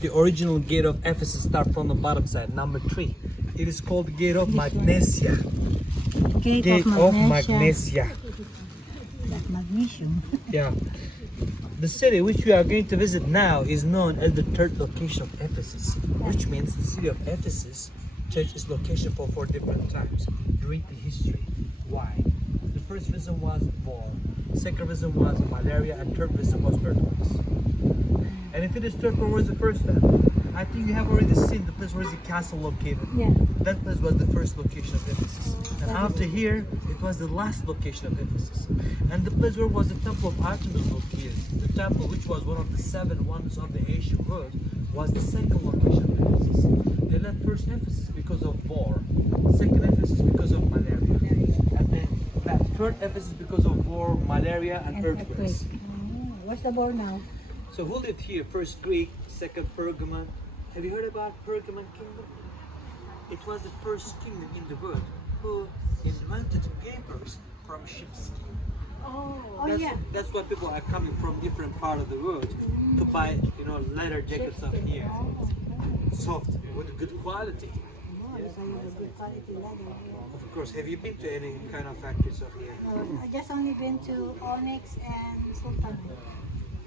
the original gate of Ephesus start from the bottom side. Number 3, it is called the gate of Magnesia. Gate of Magnesia. Magnesium. Yeah. The city which we are going to visit now is known as the third location of Ephesus, which means the city of Ephesus church is location for 4 different times during the history. Why? The first reason was war, second reason was malaria, and third reason was earthquakes. And if it is third, where was the first time? I think you have already seen the place where is the castle located. Yeah. That place was the first location of Ephesus. And after here, it was the last location of Ephesus. And the place where was the temple of Artemis located, the temple which was one of the 7 wonders of the ancient world, was the second location of Ephesus. They left first Ephesus because of war, second Ephesus because of malaria, and then third Ephesus because of war, malaria, and earthquakes. What's the board now? So who lived here? First Greek, second Pergamon. Have you heard about Pergamon kingdom? It was the first kingdom in the world who invented papers from ships. That's why people are coming from different part of the world to buy, leather jackets up here. Soft, with good quality. Yes. Good quality leather. Of course. Have you been to any kind of factories of here? I just only been to Onyx and Sultan.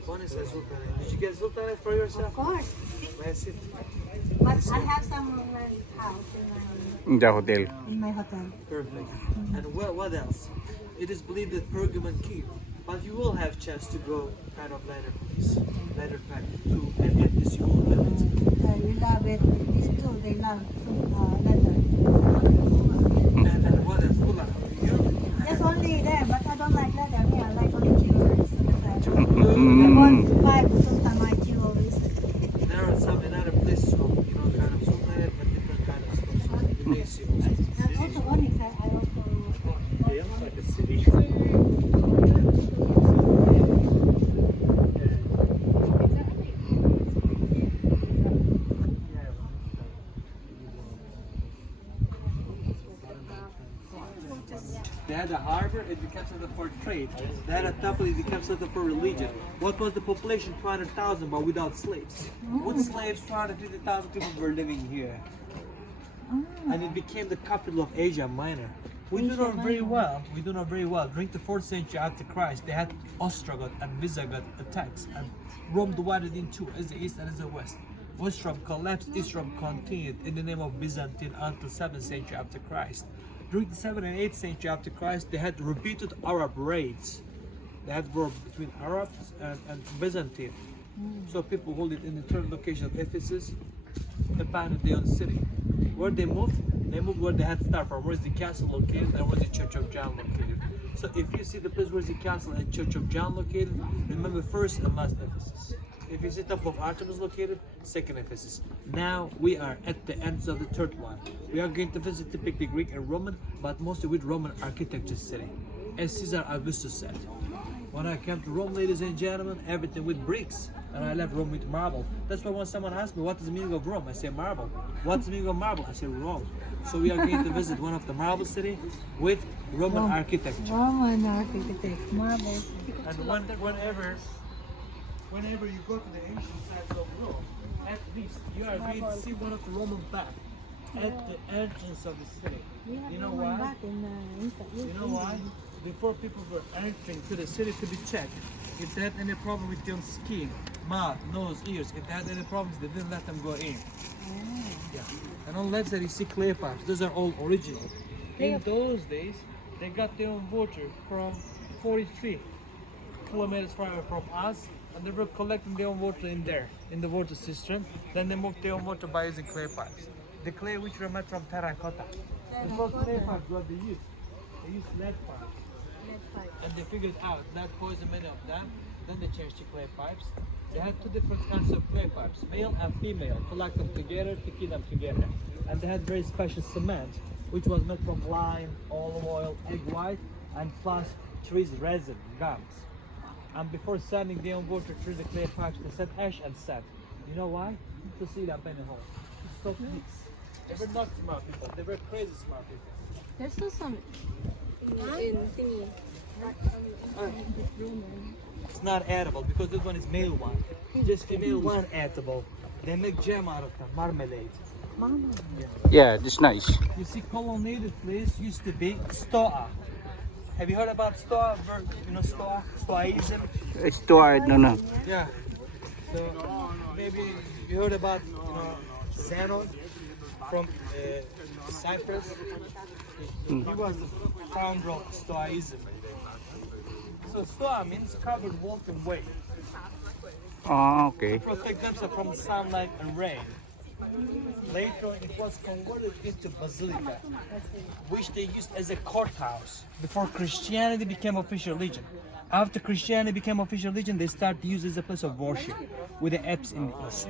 Onyx and Sultan. Did you get Sultan for yourself? Of course. Yes, it. But I have some in my house, The hotel. in my hotel. Perfect. And what else? It is believed that Pergamon king, but you will have chance to go kind of leather place, leather factory too, and at least you will love it. We love it. These two, they love leather. And what else? Ula, Just only there, but I don't like leather. Me, I like only jewelry. I want 5 Sultan my jewelries. there are some in other places, kind of Sultan, but different kind of stuff. So you may see also. And also Onyx, I also. Yeah, like a city. They had a harbor, it became something for trade. They had a temple, it became something for religion. What was the population? 200,000, but without slaves. With slaves, 250,000 people were living here. And it became the capital of Asia Minor. We do know very well. During the 4th century after Christ, they had Ostrogoth and Visigoth attacks, and Rome divided in two, as the east and as the west. West Rome collapsed, East Rome continued in the name of Byzantine until 7th century after Christ. During the 7th and 8th century after Christ, they had repeated Arab raids. They had war between Arabs and Byzantine. So people hold it in the third location of Ephesus, abandoned their own city. Where they moved where they had started from. Where's the castle located and where's the Church of John located. So if you see the place where's the castle and Church of John located, remember first and last Ephesus. If you see Temple of Artemis located, second Ephesus. Now we are at the ends of the third one. We are going to visit typically Greek and Roman, but mostly with Roman architecture city. As Caesar Augustus said, when I came to Rome, ladies and gentlemen, everything with bricks. And I left Rome with marble. That's why when someone asks me, what is the meaning of Rome? I say marble. What's the meaning of marble? I say Rome. So we are going to visit one of the marble city with Roman architecture. Roman architecture, marble. And whenever you go to the ancient sites of Rome, at least you are going to see one of the Roman baths at the entrance of the city. You know why? You know why? Before people were entering to the city to be checked, if they had any problem with their skin, mouth, nose, ears, if they had any problems, they didn't let them go in. Yeah. And on left side you see clay pipes. Those are all original. In those days, they got their own water from 43 kilometers far away from us, and they were collecting their own water in there, in the water cistern. Then they moved their own water by using clay pipes. The clay which were made from terracotta. The first clay pipes what they used. They used lead pipes. And they figured out lead poisoned many of them. Then they changed to clay pipes. They had 2 different kinds of clay pipes, male and female, to lock them together, to keep them together. And they had very special cement, which was made from lime, olive oil, egg white, and plus trees resin, gums. And before sending their own water through the clay pipes, they set ash and sand. You know why? To see them in the hole. To stop leaks. They were not smart people. They were crazy smart people. There's still some in thingy. It's not edible because this one is male one. Just female one edible. They make jam out of them, marmalade. Mama. Yeah, this nice. You see, colonnaded place used to be stoa. Have you heard about stoa? You know stoa? Stoaism? It's too hard, no, no. Yeah. So maybe you heard about Xenon from Cyprus. He was the founder of Stoicism. So stoa means covered walking way. Oh, okay. Protect themselves from sunlight and rain. Later on, it was converted into basilica, which they used as a courthouse before Christianity became official religion. After Christianity became official religion, they started to use it as a place of worship with the apse in the east.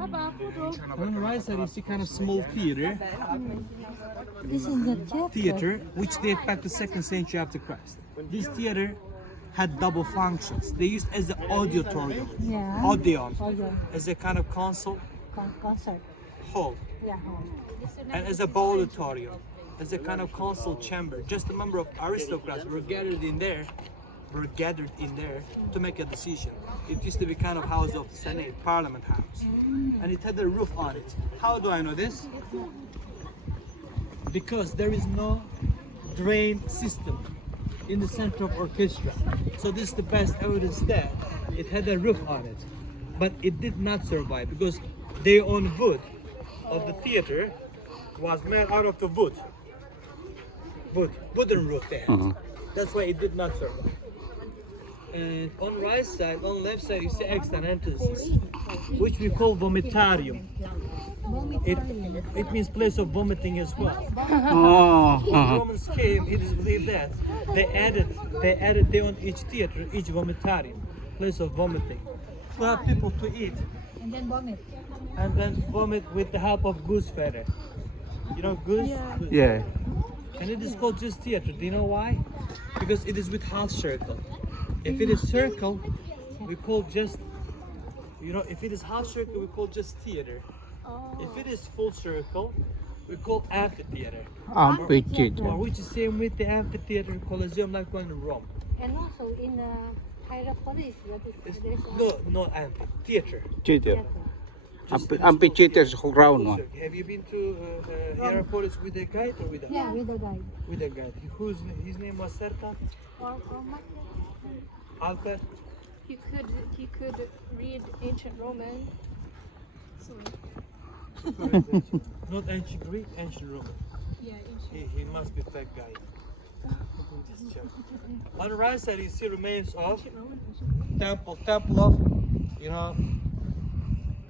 On the right side, you see kind of small theater. This is the Theater, which date back to 2nd century after Christ. This theater had double functions. They used as the auditorium, Yeah. Odeon, Audio. as a kind of council Concert. hall, Yeah. and as a auditorium, as a kind of council chamber. Just a number of aristocrats were gathered in there, to make a decision. It used to be kind of house of Senate, Parliament house, and it had a roof on it. How do I know this? Because there is no drain system in the center of orchestra. So this is the best evidence that it had a roof on it. But it did not survive because their own wood of the theater was made out of the wooden roof there. That's why it did not survive. And on the right side, on the left side, you see extant entrances, which we call vomitarium. It means place of vomiting as well. Oh, When the Romans came, it is believed that they added there on each theater, each vomitarium, place of vomiting, to have people to eat And then vomit. and then vomit with the help of goose feather. You know goose? Yeah. yeah. And it is called just theater. Do you know why? Because it is with half circle. If it is circle, we call just, if it is half circle, we call just theater. If it is full circle, we call amphitheater. Amphitheater. Or which is same with the amphitheater Colosseum like one in Rome. And also in Hierapolis, what is It's, this? no amphitheater. Theater. Just Amphitheater is round one. Have you been to Hierapolis with a guide or without? Yeah, with the guide. With a guide. His name was Serta? Or Albert? He could read ancient Roman. So, Not ancient Greek, ancient Roman. yeah, ancient. He must be fake guy. Just check. On the right side, you see remains of temple of,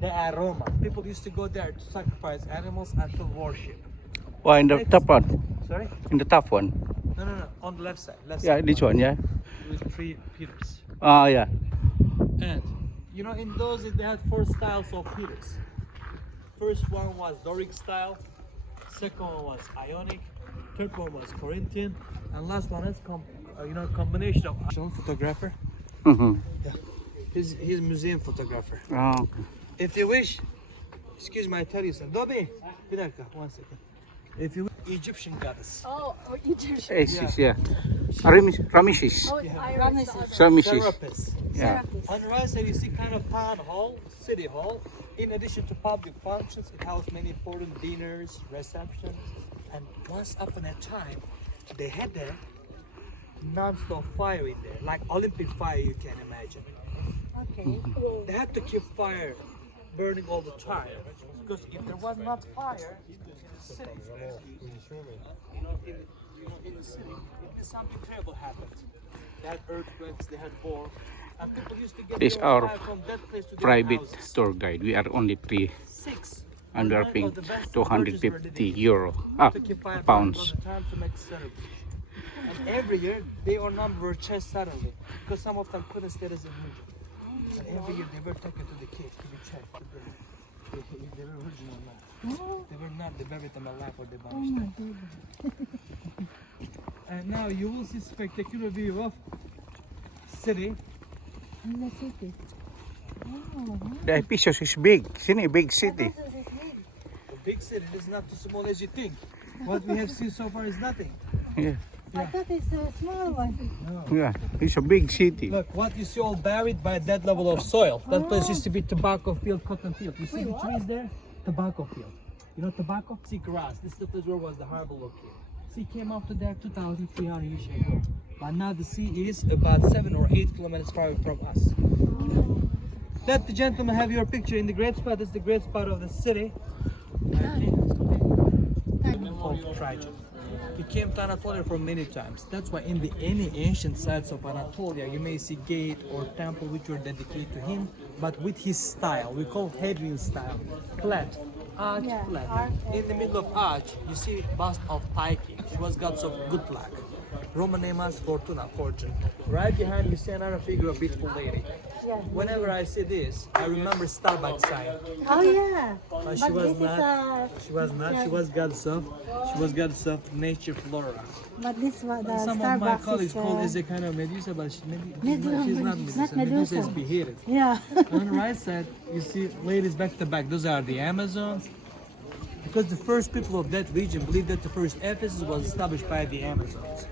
the aroma. People used to go there to sacrifice animals and to worship. Oh, in the top one. Sorry? In the top one. No. On the left side. Yeah, this one, yeah. With 3 pillars. Oh, yeah. And in those days they had 4 styles of pillars. First one was Doric style, second one was Ionic, third one was Corinthian, and last one is combination of photographer. Mm-hmm. Yeah, he's a museum photographer. Oh, okay. If you wish, excuse me, I tell you something. Dobby, bir dakika, 1 second. If you wish, Egyptian goddess. Oh, Egyptian. Isis, yeah. Ramesses. Oh, Iris. Ramesses. Serapis. Yeah. On the right side, you see kind of town hall, city hall. In addition to public functions, it housed many important dinners, receptions, and once upon a time, they had a non-stop fire in there, like Olympic fire you can imagine. okay. They had to keep fire burning all the time, because if there was not fire in the city, in the city, if something terrible happened, they had earthquakes, they had war. And people used to get This their our fire from that place to their private houses. tour guide. We are only 3 6 and we are paying 250 euro. to keep fire burning all Pounds. the time to make celebration. And every year they or number were chased suddenly because some of them couldn't stay as a virgin. And every year they were taken to the cave to be checked if they were virgin or not. They were not. They buried them alive or they banished them. And now you will see spectacular view of city. In the city. Oh, The Effeso is big. Sini, big city. this is big. The big city is not too small as you think. What we have seen so far is nothing. Yeah. I thought it's a small one. Yeah, it's a big city. Look, what you see all buried by that level of soil. That place used to be tobacco field, cotton field. You see the trees there? Tobacco field. You know tobacco? See grass. This is the place where was the harbor located. Sea came up to there 2,300 years ago. But now the sea is about 7 or 8 kilometers far from us. Let the gentleman have your picture in the great spot. That's the great spot of the city. Of Trajan. He came to Anatolia for many times. That's why in any ancient sites of Anatolia, you may see gate or temple which were dedicated to him, but with his style. We call Hadrian style. Flat. Arch, Yeah, flat. arch. In the middle of arch, you see bust of Tyche. She was goddess of good luck. Roman name as Fortuna, fortune. Right behind you see another figure of beautiful lady. Yeah. Whenever I see this, I remember Starbucks sign. Oh yeah. But she But was this not. She was not. She was goddess of. She was goddess of nature, flora. But this one, the Some of my Starbucks colleagues is, call is a kind of Medusa, but she's not Medusa. Medusa. Not Medusa is Medusa. beheaded. yeah. On the right side, you see ladies back to back. Those are the Amazons. Because the first people of that region believed that the first Ephesus was established by the Amazons.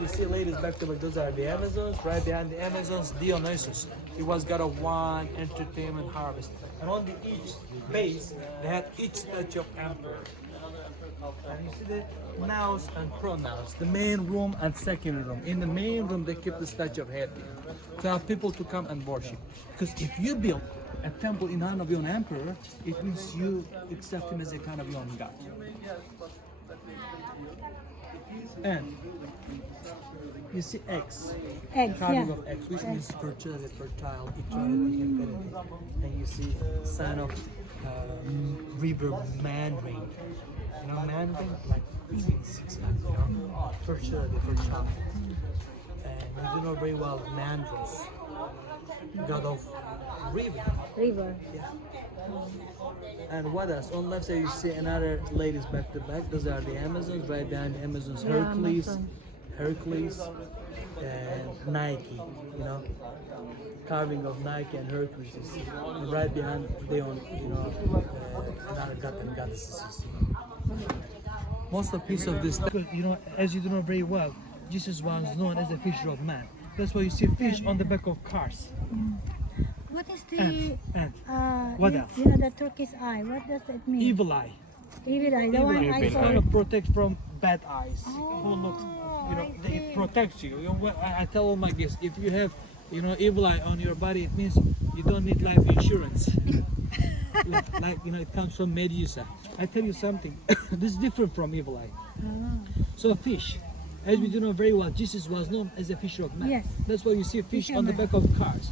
You see ladies back to back. Those are the Amazons. Right behind the Amazons, Dionysus. He was god of wine, entertainment, harvest. And on the each base, they had each statue of emperor. And you see the nouns and pronouns, the main room and second room. In the main room, they keep the statue of Hadrian to have people to come and worship. Because if you build a temple in honor of your emperor, it means you accept him as a kind of your own god. And you see X, Eggs, carving yeah. of X, which means fertility, fertile, eternity, infinity. And you see sign of river Mandarin. You know Mandarin, like which means fertility, fertile. And you do know very well Mandros, god of river. River. Yeah. And what else? On left side you see another ladies back to back. Those are the Amazons. Right behind the Amazons, Yeah, Hercules, Amazons. Hercules, and Nike. You know, carving of Nike and Hercules. You see. And right behind they own, another god and goddesses. You see. Most of piece of this, you know, as you do know very well, Jesus was known as a fisher of man. That's why you see fish on the back of cars. What is the Ant. What else? You know the Turkish eye. What does that mean? Evil eye. Evil eye. The Evil one eye. I It saw. kind of protects from bad eyes. Oh, Who looks, you know, I it see. protects you. You know, I tell all my guests, if you have, you know, evil eye on your body, it means you don't need life insurance. like, you know, it comes from Medusa. I tell you something. This is different from evil eye. Oh. So fish, as we do know very well, Jesus was known as a fisher of men. Yes. That's why you see fish on the Fisherman. back of cars.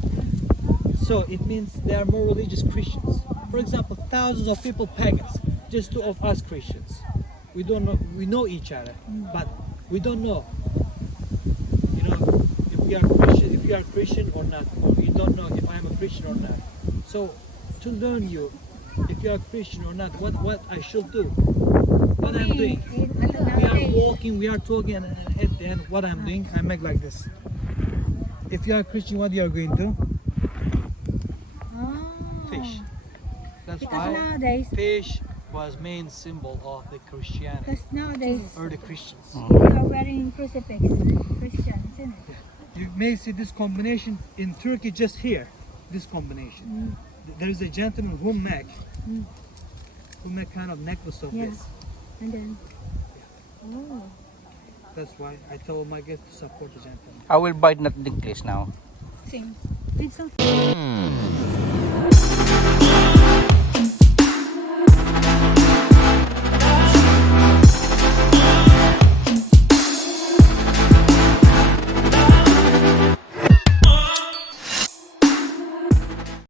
So it means they are more religious Christians. For example, thousands of people pagans, just two of us Christians. We don't know. We know each other, but we don't know. You know, if we are Christian, if you are Christian or not, or we don't know if I am a Christian or not. So to learn you, if you are Christian or not, what I should do, what I'm doing. We are walking, we are talking, and at the end, what I'm doing, I make like this. If you are Christian, what you are going to? Oh. Fish. That's Because why nowadays, fish was main symbol of the Christianity because nowadays or the Christians. you are wearing crucifix, Christians, isn't it? You may see this combination in Turkey just here. This combination. There is a gentleman who make kind of necklace of Yeah. this. And then, oh, That's why I tell my guests to support the gentleman. I will buy that necklace now. sing. Did some.